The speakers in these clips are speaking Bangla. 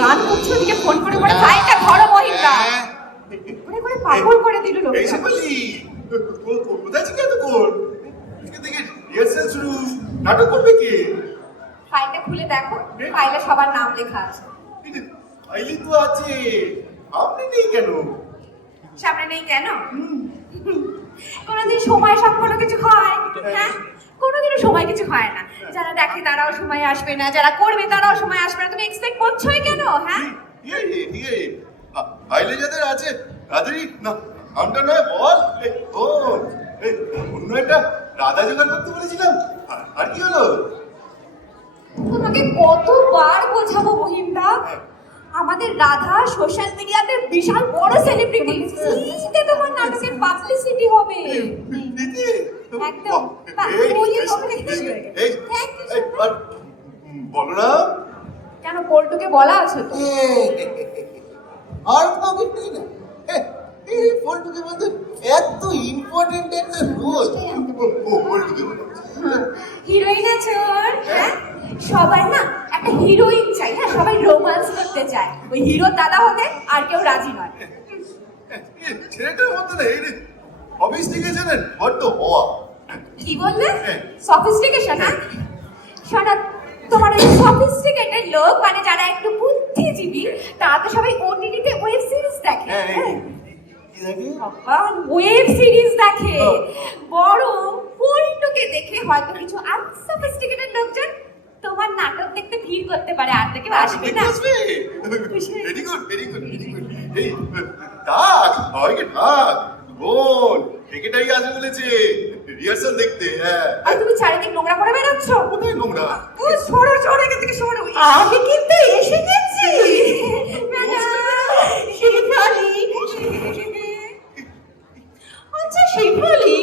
গান করছে, ওদিকে ফোন করে করে ফাইলটা ঘরো মহিলা করে করে পাগল করে দিল লোকটা। এই শেফালি, কোথায় ছিলি এতক্ষণ? আজকে থেকে রিহার্সাল শুরু, নাটক করবে কি? ফাইলটা খুলে দেখো, ফাইলে সবার নাম লেখা আছে। ফাইলে তো আছে, আপনি নেই কেন? সামনে নেই কেন? কোনোদিন সময় সব কোনো কিছু হয়? হ্যাঁ, কোনোদিনও সময় কিছু হয় না। যারা দেখে তারাও সময় আসবে না, যারা করবে তারাও সময় আসবে না। তুমি এক্সপেক্ট করছোই কেন? হ্যাঁ, ঠিক আছে, ফাইলে যাদের আছে তাদেরই না, নামটা নয় বল। ও অন্য একটা রাধা জোগাড় করতে বলেছিলাম, আর কি হলো? তোমাকে কতবার বোঝাবো মহিমদা, আমাদের রাধা সোশ্যাল মিডিয়াতে বিশাল বড় সেলিব্রিটি। ফ্রিতে তোমার নাটকের পাবলিসিটি হবে একদম। বলো না কেন, পল্টুকে বলা আছে তো? আর কাউকে নেই না, এই পল্টুকে বলতে এত ইম্পর্টেন্ট একটা রোল। হিরোইন আছে ওর। হ্যাঁ, সবাই না একটা হিরোইন চাই। হ্যাঁ, সবাই রোমান্স করতে চায়, ওই হিরো দাদা হতে আর কেউ রাজি নয়। ছেলেটার মধ্যে না এই সফিস্টিকেশনের বড্ড হওয়া। কি বললে? সফিস্টিকেশন? হ্যাঁ, শোনো, তোমার ওই সফিস্টিকেটেড লোক মানে যারা একটু বুদ্ধিজীবী, তারা তো সবাই ওটিটিতে ওয়েব সিরিজ দেখে। ওয়েব সিরিজ দেখে, বরং পল্টুকে দেখে হয়তো কিছু আনসফিস্টিকেটেড লোকজন তোমার নাটক দেখতে ভিড় করতে পারে। আর তো কেউ আসবে না। Very good, very good, very good. এই ডাক সবাইকে ডাক, বোন একেটাই আসবে বলেছে রিহার্সাল দেখতে। হ্যাঁ, আর তুমি চারিদিক নোংরা করে বেরোচ্ছ। কোথায় নোংরা? ও সরো সরো, এখান থেকে সরো। আমি কিন্তু এসে গেছি। শেফালি, আচ্ছা শেফালি,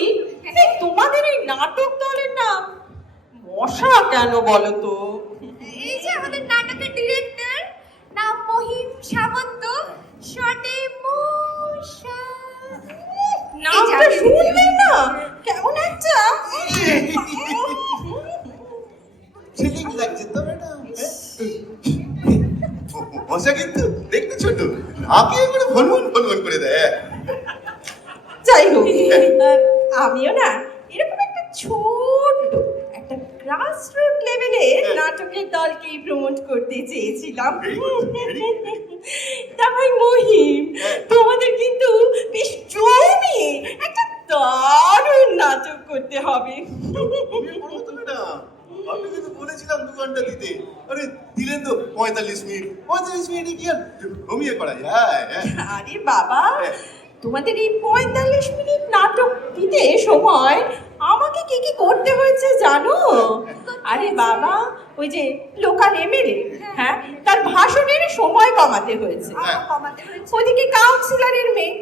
এই তোমাদের এই নাটক দলের নাম মশা কেন বলো তো? এই যে আমাদের নাটকের ডিরেক্টর, নাম মহিম সামন্ত, শর্টে মশা। নামটা শুনলে না কেমন একটা থ্রিলিং লাগছে তো ম্যাডাম। মশা কিন্তু দেখতে ছোট, নাকে একবারে ভনভন ভনভন করে দেয়। যাই হোক, আমিও না এরকম একটা ছোট একটা গ্রাসরুট লেভেলে নাটকের দলকেই প্রমোট করতে চেয়েছিলাম। তা ভাই মহিম, তোমাদের কিন্তু বেশ জমিয়ে একটা দারুণ নাটক করতে হবে। আমি কিন্তু বলেছিলাম 2 ঘন্টা দিতে, আরে দিলেন তো 45 মিনিট। 45 মিনিটে কি আর ঘুমিয়ে করা যায়? আরে বাবা, তোমাদের এই 45 মিনিট নাটক দিতে সময় আমাকে কি কি করতে হয়েছে জানো? আরে বাবা, ওই যে লোকাল এমএলএ, হ্যাঁ, তার ভাষণের সময় কমাতে হয়েছে। ওদিকে কাউন্সিলরের মেয়ে,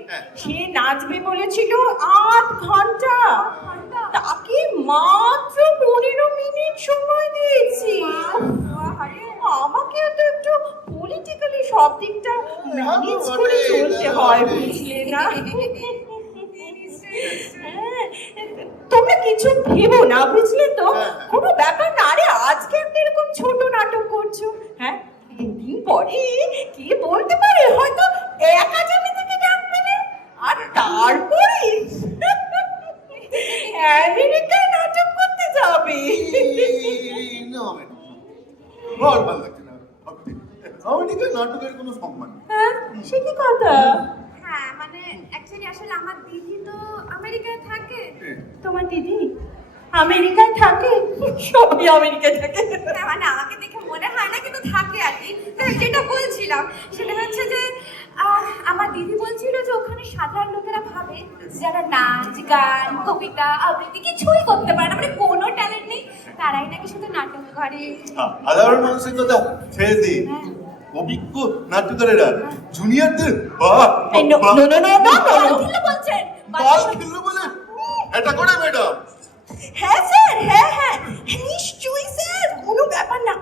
সে নাচবে বলেছিল 8 ঘন্টা, তাকে মাত্র 15 মিনিট সময় দিয়েছি। আমাকে তো একটু পলিটিক্যালি সব দিকটা ম্যানেজ করে চলতে হয়, বুঝলে না? তোমরা কিছু ভেবো না, বুঝলে তো? কোনো ব্যাপার না। আরে আজকে একটা এরকম ছোট নাটক করছো, হ্যাঁ, দুদিন পরে কে বলতে পারে হয়তো একাডেমি থেকে ডাকবে না, আর তারপরে আমেরিকায় নাটক করতে যাবে। না ম্যাডাম, ভালো লাগছে না। আমেরিকায় নাটকের কোনো সম্মান নেই। হ্যাঁ, সে কি কথা? হ্যাঁ, মানে অ্যাকচুয়ালি আসলে আমার দিদি তো আমেরিকায় থাকে। তোমার দিদি আমেরিকায় থাকে? সবই আমেরিকায় থাকে। না মানে আমাকে দেখে মনে হয় না, কিন্তু থাকে আর কি। তো যেটা বলছিলাম সেটা হচ্ছে যে আমার দিদি বলছিল যে ওখানে সাধারণ লোকেরা ভাবে যারা নাচ গান কবিতা আবৃত্তি কিছুই করতে পারে না, মানে কোনো ট্যালেন্ট নেই, তারাই নাকি শুধু নাটক করে। সাধারণ মানুষের কথা ছেড়ে দিন, অভিজ্ঞ নাট্যকারেরা জুনিয়রদের বাল খেললো বলে এটা করে ম্যাডাম। হ্যাঁ স্যার, হ্যাঁ হ্যাঁ নিশ্চয়ই স্যার, কোনো ব্যাপার না।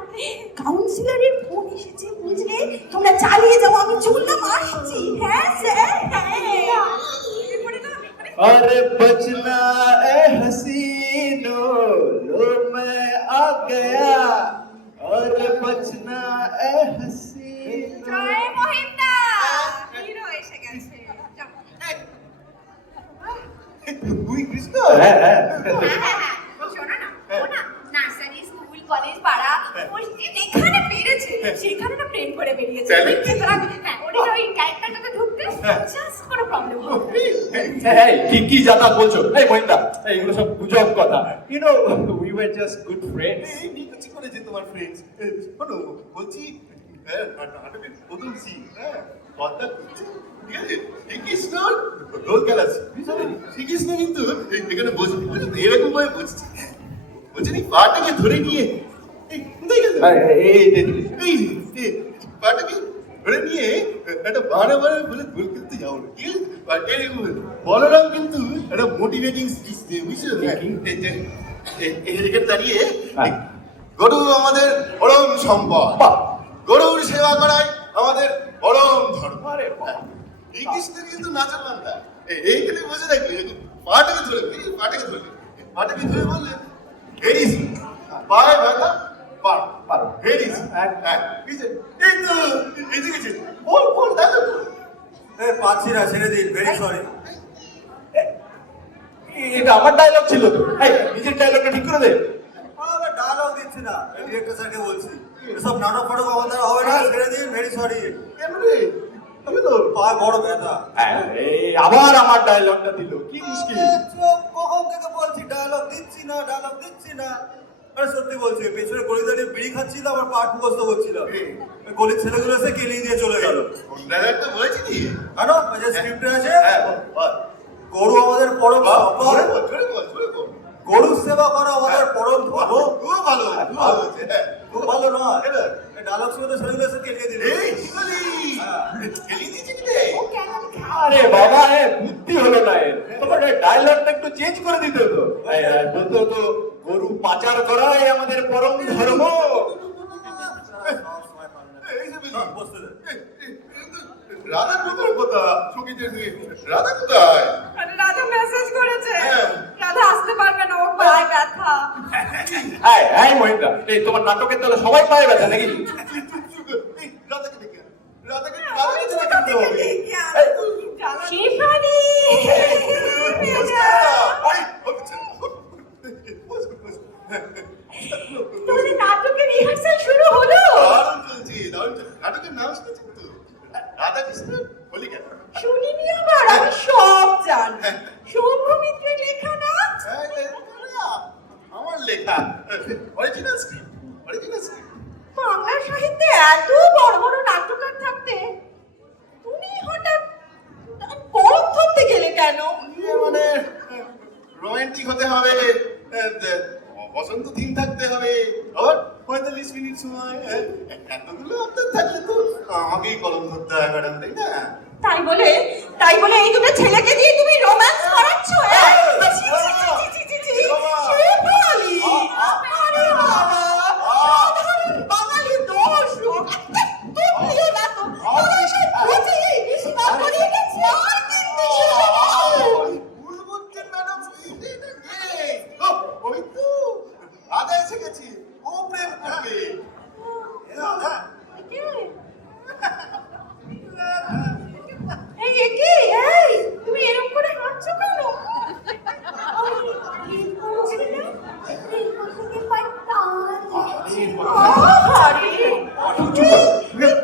কাউন্সিলরের ফোন এসেছে, বুঝলে? তোমরা চালিয়ে যাও, আমি চললাম, আসছি। হ্যাঁ স্যার, হ্যাঁ। अरे बचना ए हसीनो लो मैं आ गया, और बचना ए हसीना জয় মহিন্দা হিরো এসে গেছে যাও। তুই কৃষ্ণ হ্যাঁ হ্যাঁ শোনো না ও না নার্সারি স্কুল কলেজ পাড়া ও যেখানে পেরেছে সেখানে না প্রেম করে বেরিয়েছে তাহলে? সুতরাং হ্যাঁ ওর ওই ক্যারেক্টারটাকে ঢুকতে জাস্ট কোনো প্রবলেম হবে না। এই কি যাতা বলছো এই মহিন্দা এইগুলো সব গুজব কথা you know we were just good friends এই নিকুচি করেছে তোমার ফ্রেন্ডস শোনো বলছি নাটকের প্রথম সিন হ্যাঁ কথা করছে ঠিক আছে শ্রীকৃষ্ণ রোল খেলাচ্ছে শ্রীকৃষ্ণ কিন্তু এখানে বসে এরকম ভাবে বসছে বলছে নি পাটাকে ধরে নিয়ে এই কোথায় গেল এই পাটাকে ধরে নিয়ে একটা বারে বলে গোল খেলতে যাও না ঠিক আছে বলরাম কিন্তু একটা মোটিভেটিং স্পিচ দিয়ে বুঝছো এখানে দাঁড়িয়ে গরু আমাদের পরম সম্পদ গরুর সেবা করাই আমাদের পরম ধর্ম এই কৃষ্ণের কিন্তু নাচের মানটা এইখানে বসে থাকলে পাটাকে ধরে পাটাকে ধরে বললে হেরিস পায়ে ব্যথা পারো হেরিস হ্যাঁ এই তো এসে গেছে বল দেখো পাচ্ছি না, ছেড়ে দিন, ভেরি সরি। এটা আমার ডায়লগ ছিল তো এই নিজের ডায়লগটা ঠিক করে দে আবার ডায়লগ দিচ্ছি না, ডিরেক্টর স্যারকে বলছি এসব নাটক ফাটক আমার দ্বারা হবে না, ছেড়ে দিন, ভেরি সরি। কেন রে আমি তো পায়ে বড় ব্যথা। এই আবার আমার ডায়লগটা দিল কি মুশকিল কখন থেকে বলছি ডায়লগ দিচ্ছি না। আরে সত্যি বলছি, পেছনে গলি দাঁড়িয়ে বিড়ি খাচ্ছিল, আমার পাঠ মুখস্থ করছিল, গলির ছেলেগুলো এসে কেলিয়ে দিয়ে চলে গেল। ডায়লগটা বলেছি কি কেন ওই যে স্ক্রিপ্টে আছে, হ্যাঁ বল গরু আমাদের পরম সম্পদ, জোরে বল গরু সেবা করা আমাদের পরম ধর্ম। খুব ভালো হচ্ছে হ্যাঁ খুব ভালো নয়, ডায়লগ শুনে তো ছেলেগুলো এসে কেলিয়ে দিল। এই কি বলি খেলি দিয়েছি কি রে ও কেন আমি খাবো? আরে বাবা এ বুদ্ধি হলো না এর তোমার ডায়লগটা একটু চেঞ্জ করে দিতে হতো বলতে হতো গরু পাচার করাই আমাদের পরম ধর্ম এই যে বলি বসতে দে। রাধা কোথায় কথা সঙ্গীতের দিকে রাধা কোথায় আরে রাধা মেসেজ করেছে হ্যাঁ। রাধা আসতে পারবে না ওর পায়ে ব্যথা এই মহিন্দা এই তোমার নাটকের দলে সবাই পায়ে ব্যথা নাকি এই রাধাকে দেখে রাধাকে দেখতে হবে শেফালি তোমাদের নাটকের রিহার্সাল শুরু হলো নাটকের নাম শুনেছেন তো রাধাকৃষ্ণ বলি কেন শুনিনি আবার, আমি সব জানি। সৌম্য মিত্রের লেখা না? আমার লেখা অরিজিনাল স্ক্রিপ্ট বাংলা সাহিত্যে এত বড় বড় নাট্যকার থাকতে তুমি হঠাৎ পরম ধরতে গেলে কেন? মানে রোমান্টিক হতে হবে বসন্ত দিন থাকতে হবে আর 45 মিনিট সময় এতগুলো অন্তর থাকলে তো আমাকেই কলম ধরতে হয় ম্যাডাম তাই না তাই বলে এই দুটো ছেলেকে দিয়ে তুমি রোম্যান্স করাচ্ছ? শেফালি, আরে বাবা, সাধারণ বাঙালি দর্শক, তুমিও না তো, তোমার সব বুঝেই বেশি না করিয়ে গেছে, আর কিন্তু ভুল বলছেন ম্যাডাম এটা কে ওই তো রাধা এসে গেছি ও প্রেম করবে এই তুমি এরকম করে হাঁটছো কেন?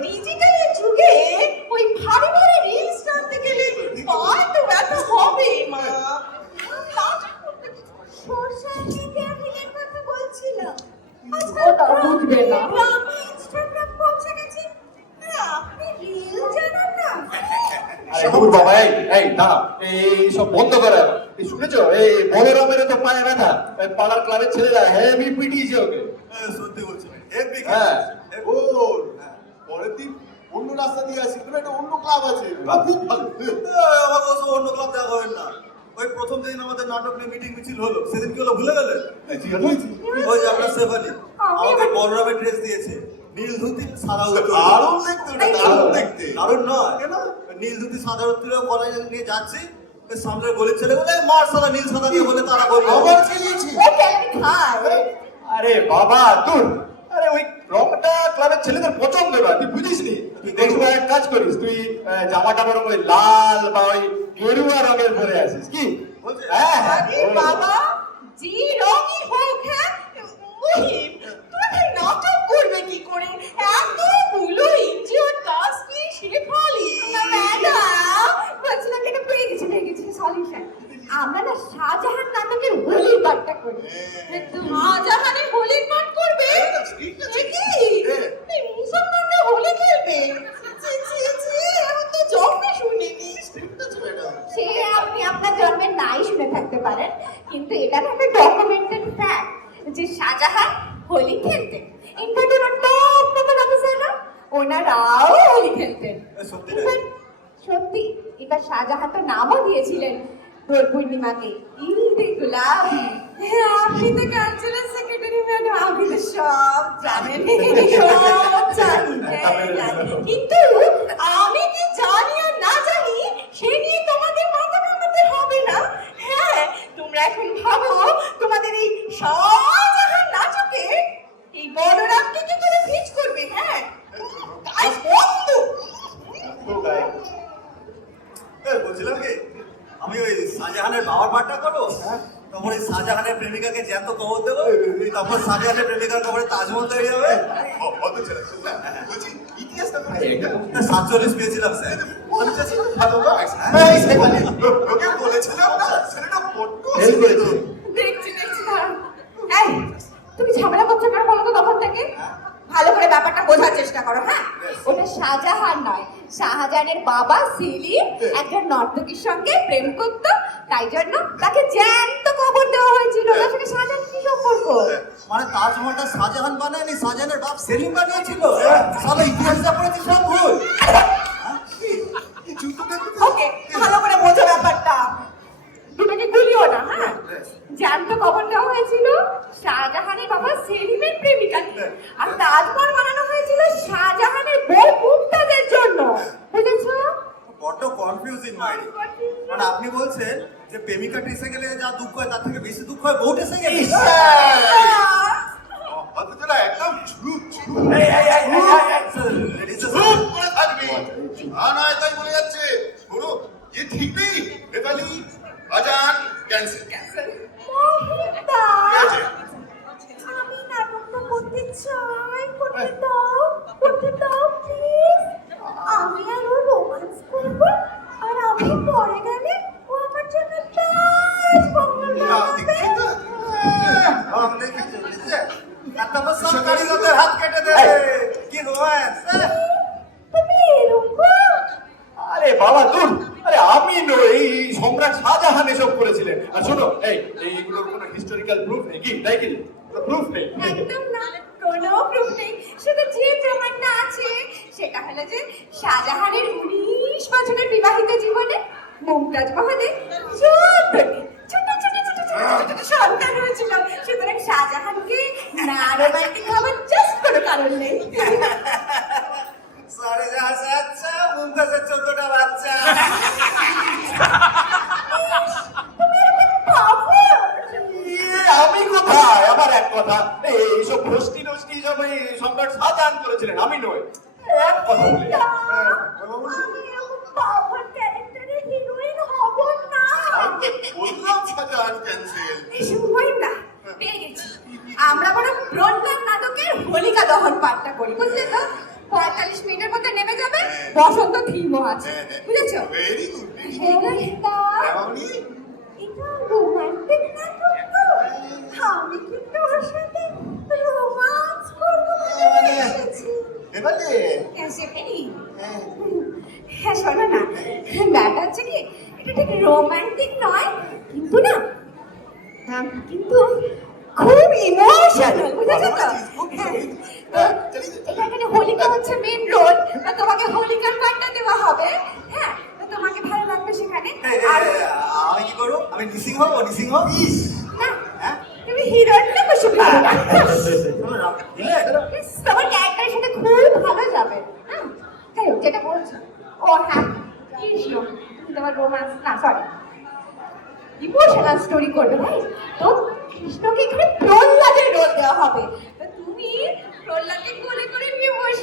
ডিজিটালের যুগে ওই ভারী ভারী রিলস টানতে গেলে পায়ে তো ব্যথা হবে মা। ওটা বুঝবে না। ইনস্টাগ্রাম পৌঁছে গেছে, আপনি রিল জানেন না? আরে দূর বাবা এই দাঁড়া এই সব বন্ধ করে এই শুনেছো এই বলরামের তো পায়ে ব্যথা এই পাড়ার ক্লাবের ছেলেরা হেভি পিটিয়েছে ওকে সত্যি বলছি, হেভি হ্যাঁ ও পরের দিন অন্য রাস্তা দিয়ে আসি কোনো একটা অন্য ক্লাব আছে খুব ভালো আমার কাছে অন্য ক্লাব দেখা হয় না। ওই প্রথম দিন আমাদের নাটক নিয়ে মিটিং মিছিল হলো, সেদিন কি হলো ভুলে গেলেন? ওই যে আপনার শেফালি আমাকে বলরামের ড্রেস দিয়েছে, নীল ধুতি সাদা দারুণ দেখতে ওটা দারুণ দেখতে দারুণ নয় কেন? নীল ধুতি সাদা উত্তরে কলেজে নিয়ে যাচ্ছি, ওই সামনের গলির ছেলে বলে মার সাদা নীল সাদা দিয়ে বলে তারা বললো আবার খেলিয়েছি ও কেন খায়? আরে বাবা দূর আরে ওই রংটা ছেলেদের পছন্দ না, তুই বুঝিস নি। তুই দেখবি এক কাজ করিস, তুই জামাটা বরং ওই লাল বা ওই গেরুয়া রঙের পরে আসিস কি? বলছে? হ্যাঁ হ্যাঁ আরে ওই। বাবা, যে রঙই হোক, হ্যাঁ, মহিম, তুমি ভাই নাটক করবে কি করে? এতগুলো ইনজিওর কাজ কি শেফালি? ম্যাডাম বলছিলাম এটা পেয়ে গেছি সলিউশন। আমরা না শাহজাহান নাটকের হোলির পাঠটা করি। শাহজাহানের হোলির পাঠ করবে? ঠিক আছে। এ কি? এই মুসলমানরা হোলি খেলবে? ছি, ছি, ছি, এখন তো জন্মে শুনিনি। ঠিক আছে ম্যাডাম। সে আপনি আপনার জন্মে নাই শুনে থাকতে পারেন, কিন্তু এটা না একটা ডকুমেন্টেড ফ্যাক্ট যে শাহজাহান হোলি খেলতেন। ইনফ্যাক্ট ওনার টপ লেভেল অফিসাররা ওনারাও হোলি খেলতেন। সত্যি In fact, সত্যি এবার শাহজাহান তো নামও দিয়েছিলেন দোল পূর্ণিমাকে ঈদে গুলাবি। আপনি তো কালচারাল সেক্রেটারি ম্যাডাম, আপনি তো সব জানেন। সব জানি, কিন্তু আমি কি জানি আর না জানি সে নিয়ে তোমাদের মাথা ঘামাতে হবে না। হ্যাঁ, তোমরা এখন ভাবো তোমাদের এই শাহজাহান নাটকে এই বড়রামকে কি করে ফিট করবে। হ্যাঁ, গাইস বন্ধ। তো গায়ে বলছিলাম কি, আমি ওই শাহজাহানের বাবার পাঠটা করবো, তারপর ওই শাহজাহানের প্রেমিকাকে জ্যান্ত কবর দেবো, তারপর শাহজাহানের প্রেমিকার কবরে তাজমহল তৈরি হবে। অত ছেলে না, বলছি ইতিহাসটা কোথায়? 47 পেয়েছিলাম স্যার। আমি চাচ্ছি ভালো মার্কস। এই শেফালি, ওকে বলেছিলাম না, ছেলেটা বড্ড হেল্প করেছে। দেখছি দাঁড়াও। এই, তুমি ঝামেলা করছো কেন বলো তো তখন থেকে? ভালো করে ব্যাপারটা বোঝার চেষ্টা করো। হ্যাঁ, ওটা শাহজাহান নয়, শাহজাহানের বাবা সেলিম একজন নর্তকীর সঙ্গে প্রেম করতো, তাই জন্য তাকে জ্যান্ত কবর দেওয়া হয়েছিল। ওর সঙ্গে শাহজাহান কি সম্পর্ক? মানে তাজমহলটা শাহজাহান বানায়নি, শাহজাহানের বাপ সেলিম বানিয়েছিল। সালা ইতিহাসটা পড়েছি সব ভুল। ওকে, ভালো করে বোঝো ব্যাপারটা, দুটোকে গুলিও না। হ্যাঁ, জ্যান্ত কবর দেওয়া হয়েছিল শাহজাহানের বাবা সেলিমের প্রেমিকাকে, আর তাজমহল বানানো হয়েছিল শাহজাহানের বউ মুমতাজের জন্য। বুঝেছো? বড্ড কনফিউজিং মাইরি। মানে আপনি বলছেন যে প্রেমিকা টেসে গেলে যা দুঃখ হয় তার থেকে বেশি দুঃখ হয় বউ টেসে গেলে? অথচ না একদম চুপ চুপ Ladies and চুপ করে থাকবি। নয় তাই বলে যাচ্ছে। শোনো, এ ঠিক নেই। শেফালি, আজান ক্যান্সেল। মহিতা, ঠিক আছে? আমি নাটকটা করতে চাই, করতে দাও প্লিজ। আমি আরো রোমান্স করব, আর আমি পরে গেলে ও আমার জন্য তাজমহল বানাবে। তারপর সরকারি লোকের হাত কেটে দেবে। কি রোম্যান্স! তুমি এরকম আরে বাবা দূর, আরে আমি নই, এই সম্রাট শাহজাহান এসব করেছিলেন। আর শোনো, এইগুলোর কোনো হিস্টোরিক্যাল প্রুফ নেই কি? তাই কি? প্রুফ নেই। একদম না, কোনো প্রুফ নেই। শুধু যে প্রমাণটা আছে সেটা হলো যে শাহজাহানের 19 বছরের বিবাহিত জীবনে মুমতাজ মহলের 14টি ছোট সন্তান হয়েছিল। সুতরাং শাহজাহানকে না রোমান্টিক হওয়ার জাস্ট কোনো কারণ নেই। সারে জাহাজ আচ্ছা, মুমতাজের 14টা বাচ্চা। আমি কোথায়? আবার এক কথা, এইসব ভ্রষ্টি নষ্টি সব এই সম্রাট শাহজাহান করেছিলেন, আমি নই। এক কথা বলে আমি এরকম পাওয়ার ক্যারেক্টারের হিরোইন হব না। বললাম শাহজাহান ক্যান্সেল। শুরু হয় না, পেয়ে গেছি। আমরা বরং ব্রডম্যান নাটকের হোলিকা দহন পাঠটা করি, বুঝলে তো? 45 মিনিটের মধ্যে নেমে যাবে, বসন্ত থিমও আছে, বুঝেছো? Very good. এটা রোমান্টিক নাটক তো, আমি কিন্তু ওর সাথে রোমান্স করবো বলে এসেছি। এবারে সেটাই। হ্যাঁ, শোনো না, ব্যাপারটা হচ্ছে কি, এটা ঠিক রোমান্টিক নয়, কিন্তু না, কিন্তু খুব ইমোশনাল, বুঝেছো তো? হ্যাঁ, তো এখানে হোলিকা হচ্ছে মেন রোল, তোমাকে হোলিকার পার্টটা দেওয়া হবে। হ্যাঁ, তো তোমাকে ভালো লাগবে সেখানে। আর আমি কি করবো? আমি নিসিং হবো? না, তুমি হিরোইন না, খুশি হবে না। দিলে? তোমার ক্যারেক্টারের সাথে খুব ভালো যাবে। হ্যাঁ, তাই হোক, যেটা বলছো। ও হ্যাঁ, কৃষ্ণ, তোমার রোমান্স না, সরি, ইমোশনাল স্টোরি করবে ভাই। তো কৃষ্ণকে এখানে প্রহ্লাদের রোল দেওয়া হবে। তো তুমি প্রহ্লাদকে কোলে করে নিয়ে বসে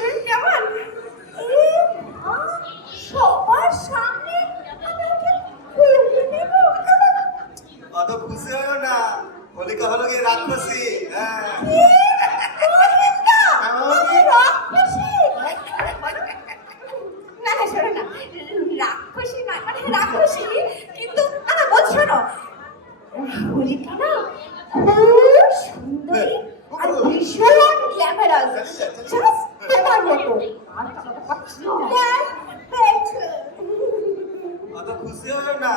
অত খুশি হলো না,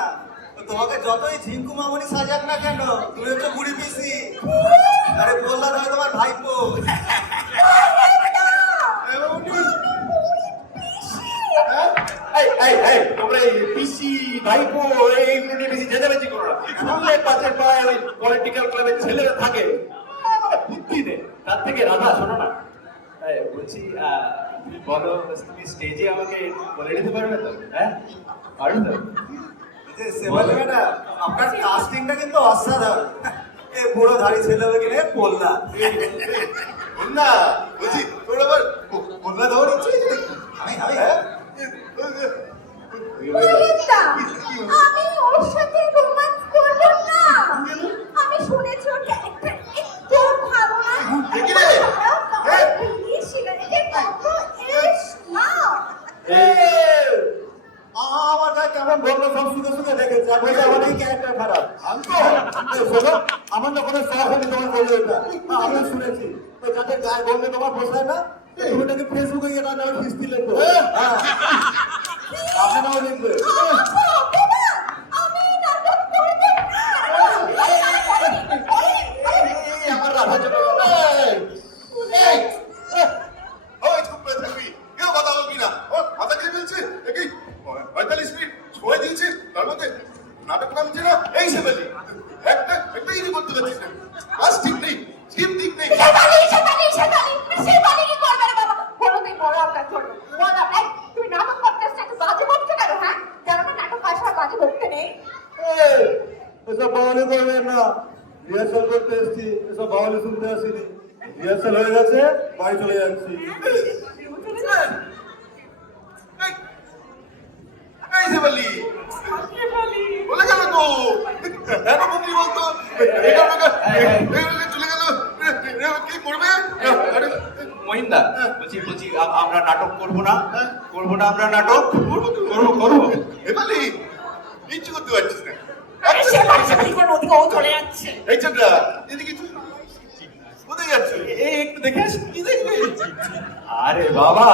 তোমাকে যতই ঝিঙ্কু মামনি সাজাক না কেন, তুমি হচ্ছে বুড়ি পিসি। আরে বললা নয় তোমার ভাইপো। তোমরা এই পিসি ভাইপো এইগুলো নিয়ে বেশি চেঁচামেচি করো না। শুনলে পাশের পাড়ায় ওই পলিটিক্যাল ক্লাবের ছেলেরা থাকে, বুদ্ধি নেই। তার থেকে রাধা শোনো না, বলছি তুমি বলো, তুমি স্টেজে আমাকে বলে দিতে পারবে তো? হ্যাঁ পারবে তো? যে সেবালি ম্যাডাম, আপনার কাস্টিংটা কিন্তু অসাধারণ। এই বুড়ো ধাড়ি ছেলে হয়ে গেলে বললা। না বলছি তোর আবার বললা দেওয়ার ইচ্ছে আমি হ্যাঁ? আমি ওর সাথে রোম্যান্স করব না। আমি শুনেছি ওর ক্যারেক্টার একদম ভালো না। দেখি রে। হ্যাঁ? সেখানে কত এস না। আমার গায়ে কেমন বললো সব শুনে শুনে দেখেছি, আর বলছে আমার এই ক্যারেক্টার খারাপ। আমি তো শোনো, আমার না কোনো শখ হয়নি তোমার বললো এটা, আমি শুনেছি। তো যাদের গায়ে বললে তোমার পোষায় না, ওটাকে ফেসবুকে গিয়ে না ফিস্তি লেখো। হ্যাঁ, আপনারাও লিখবে। আমি নাটক করব না। আমার রাধা চলে গেল। ওই চুপ করে থাকবি, কেউ কথা বলবি না। ও মাথা খেয়ে ফেলছে, দেখি 45 মিনিট সময় দিয়েছে, তার মধ্যে নাটক নামছে না। এই সেবালি একটাই করতে পারছিস না, কাজ ঠিক নেই, স্কিপ ঠিক নেই। সেবালি কি করবে রে বাবা? বলো তুই বড় একটা ছোট বড় এই তুমি নাটক করতে এসে একটু বাজে বকছো কেন? হ্যাঁ, যারা আমার নাটক ভাষা বাজে বকতে নেই। এসব বাউলি করবেন না, রিহার্সাল করতে এসছি, এসব বাউলি শুনতে আসিনি। রিহার্সাল হয়ে গেছে, বাড়ি চলে যাচ্ছি। এই সেবালি বলে গেল তো, কেন বকলি বলতো? চলে গেল, কি করবে? আরে মহিন্দা, বলছি আমরা নাটক করবো না, আমরা নাটক করবো। এবালি কিচ্ছু করতে পারছিস না। সেবালি কোন ওদিকে ও চলে যাচ্ছে। এই চন্দ্রা, এদিকে চল। কোথায় যাচ্ছ? এই একটু দেখে আসি। কি দেখবে? আরে বাবা,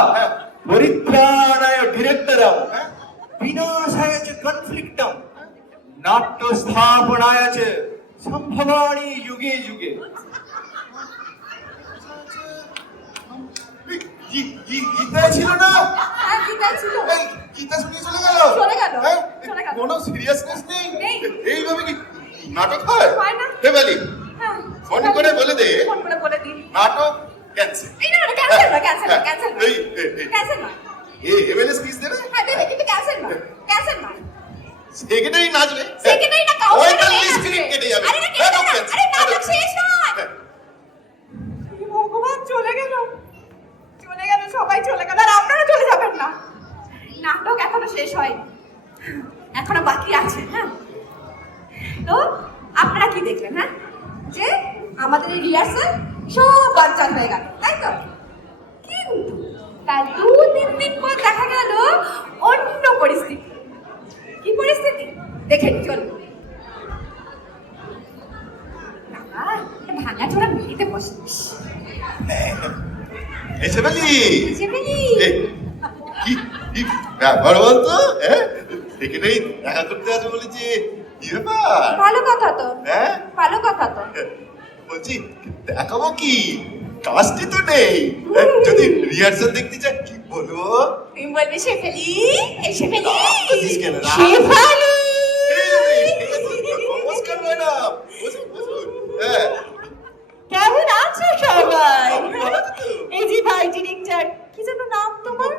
পরিত্রাণায় ডিরেক্টরম, विनाशाय च कन्फ्लिक्टम, नाट्य स्थापनाय च संभवानि युगे युगे। গীতা ছিল না? হ্যাঁ, গীতা ছিল। এই গীতা শুনিয়ে চলে গেল। চলে গেল, হ্যাঁ? চলে গেল। কোনো সিরিয়াসনেস নেই। নেই। এইভাবে কি নাটক হয়? হয় না। দেবালি হ্যাঁ, ফোন করে বলে দে, ফোন করে বলে দিন। নাটক ক্যান্সেল। এই না ক্যান্সেল না, ক্যান্সেল না, ক্যান্সেল না। এই ক্যান্সেল না। এমএলএ স্পিচ দেবে, হ্যাঁ দেবে, কিন্তু ক্যান্সেল না, ক্যান্সেল না। সেকেন্ডারি নাচবে, সেকেন্ডারি না, কাউন্টার 45 মিনিট কেটে যাবে। আরে না, কেটে যাবে না। আরে নাটক শেষ নয়। হে ভগবান, চলে গেল, সবাই চলে গেল, আর আপনারা চলে যাবেন না। নাটক এখনো শেষ হয়, এখনো বাকি আছে। হ্যাঁ, তো আপনারা কি দেখলেন? হ্যাঁ, যে আমাদের এই রিহার্সাল সব বাচ্চার হয়ে গেল, তাই তো? কিন্তু তার 2-3 দিন পর দেখা গেল অন্য পরিস্থিতি। কি পরিস্থিতি দেখে নি, চলুন। ভাঙা চোরা মেয়েতে বসিস। এই সেবালি সেবালি। কি কি ব্যাপার বলতো? হ্যাঁ, সেকেন্ডারি দেখা করতে আছে বলেছি, কি ব্যাপার? ভালো কথা তো, হ্যাঁ, ভালো কথা তো। বলছি দেখাবো কি, কাজটি তো নেই। যদি রিহার্সাল দেখতে চাই কি বলবো? তুমি বলবে শেফালি, এই শেফালি, বলছিস কেন? শেফালি। নমস্কার ম্যাডাম, বসুন বসুন। হ্যাঁ, কেমন আছো সবাই? আপনি ভালো আছেন তো? এই যে ভাই ডিরেক্টর, কি যেন নাম তোমার?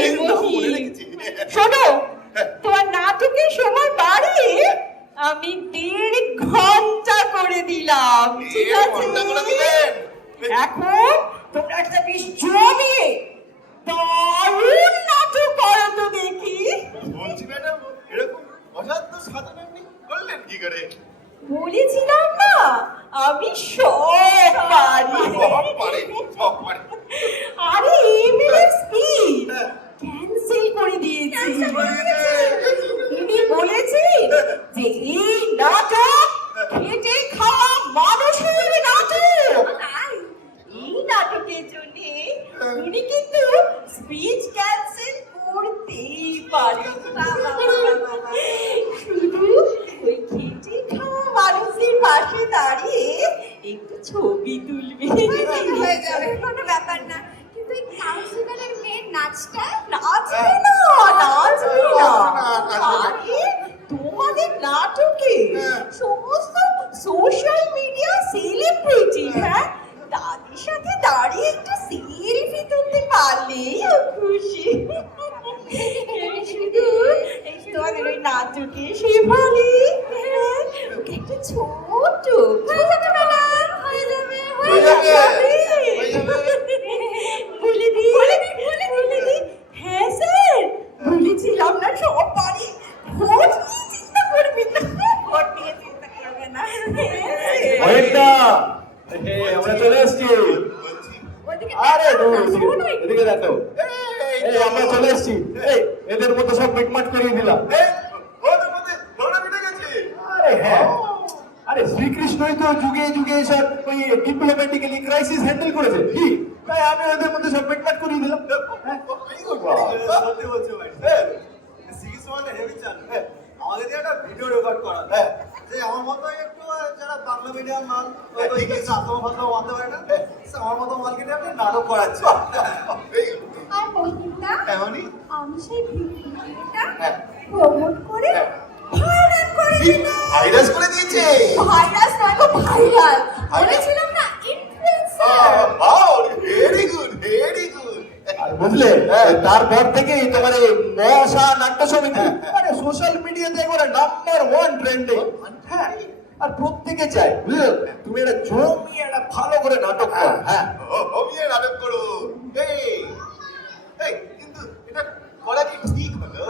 এই নাম বলে মহি। রেখেছি। শোনো, তোমার নাটকের সময় বাড়িয়ে আমি 1.5 ঘন্টা করে দিলাম, ঠিক এ, আছে? ঘন্টা করে দিলেন? এখন তোমরা একটা বেশ জমিয়ে দারুণ নাটক করো তো দেখি। বলছি ম্যাডাম, এরকম অসাধ্য সাধনা আপনি করলেন কি করে? বলেছিলাম না, আমি সব পারি। সব পারে, সব পারে। আরে এমএলএর স্পিচ ক্যান্সেল করে দিয়েছি। উনি বলেছেন যে এই নাটক খেটে খাওয়া মানুষের নাটক। এই নাটকের জন্য উনি কিন্তু স্পিচ ক্যান্সেল করতেই পারি। শুধু ওই খেটে খাওয়া মানুষের পাশে দাঁড়িয়ে একটু ছবি তুলবি। হয়ে যাবে, কোনো ব্যাপার না। কিন্তু এই কাউন্সিলরের মেয়ের নাচটা নাচবে না, নাচবে না। আরে তোমাদের নাটকে সমস্ত সোশ্যাল মিডিয়া সেলিব্রিটি, হ্যাঁ, তাদের সাথে দাঁড়িয়ে একটু সেলফি তুলতে পারলেই ও খুশি। শুধু তোমাদের ওই নাটকে শেফালি, হ্যাঁ, ওকে একটা ছোট হয়ে যাবে ম্যাডাম, হয়ে যাবে, হয়ে যাবে। বলে দি, বলে দি। হ্যাঁ স্যার, বলেছিলাম না সব পারি। ভোট নিয়ে চিন্তা করবি না, ভোট নিয়ে চিন্তা করবে না। অনেকটা আমরা চলে এসেছি। বলছি ওদিকে আরে দেখো না, দূর, শোনো একটু। এদিকে দেখো। এই আমরা চলে এসেছি। এই এদের মতো সব মিটমাট করিয়ে দিলাম। এই, ওদের মধ্যে ধরে মিটে গেছে। আরে হ্যাঁ, আরে শ্রীকৃষ্ণই তো যুগে যুগে সব ওই ডিপ্লোম্যাটিক্যালি ক্রাইসিস হ্যান্ডেল করেছে, কি তাই আমি ওদের মধ্যে সব মিটমাট করিয়ে দিলাম। সত্যি বলছি ভাই, শ্রীকৃষ্ণ মানে হেভি চান। আমাকে দিয়ে একটা ভিডিও রেকর্ড করা, যে আমার মতো একটু যারা বাংলা মিডিয়াম মাল আত্মা ফাত্মা মানতে পারে না, আমার মতো মালকে দিয়ে আপনি নাটক করাচ্ছে। আর বলছিলাম এমনই আমি সেই ভিডিওটা হ্যাঁ। প্রমোট করে ভাইরাল করে দিলাম। ভাইরাস করে দিয়েছে। ভাইরাস নয় গো, ভাইরাল। বলেছিলাম না, influencer. Very good, very good. আর বুঝলে তারপর থেকেই তোমার এই মশা নাট্য সমিতি আরে সোশ্যাল মিডিয়াতে একবারে নাম্বার 1 ট্রেন্ডে। হ্যাঁ, আর প্রত্যেকে চায় বুঝলে তুমি একটা জমিয়ে একটা ভালো করে নাটক করো। হ্যাঁ, অমিয়ে নাটক করো। এই, এই, কিন্তু এটা করা কি ঠিক হলো?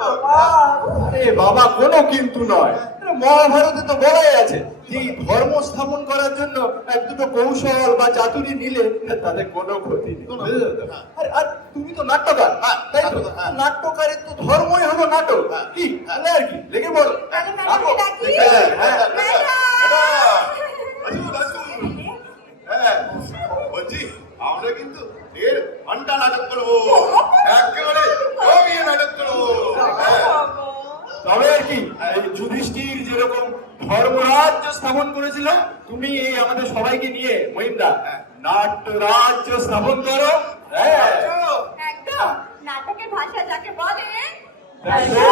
আরে বাবা, কোনো কিন্তু নয়। এটা মহাভারতে তো বলাই আছে যে এই ধর্ম স্থাপন করার জন্য এক দুটো কৌশল বা চাতুরি নিলে তাদের কোনো ক্ষতি নেই, বুঝলে তো? আর তুমি তো নাট্যকার, তাই তো? হ্যাঁ। নাট্যকারের তো ধর্মই হলো নাটক। কি তাহলে আর কি, লেগে পড়ো। তাহলে ম্যাডামকে নাটক। ডাকি? হ্যাঁ, আসুন, আসুন। হ্যাঁ, বলছি আমরা কিন্তু 1.5 ঘন্টা নাটক করবো, একেবারে জমিয়ে নাটক করবো। হ্যাঁ। তবে আর কি, এই যুধিষ্ঠির যেরকম ধর্মরাজ্য স্থাপন করেছিল, তুমি এই আমাদের সবাইকে নিয়ে মহিমদা নাট্য রাজ্য স্থাপন করো। হ্যাঁ, একদম নাটকের ভাষা যাকে বলে দেখো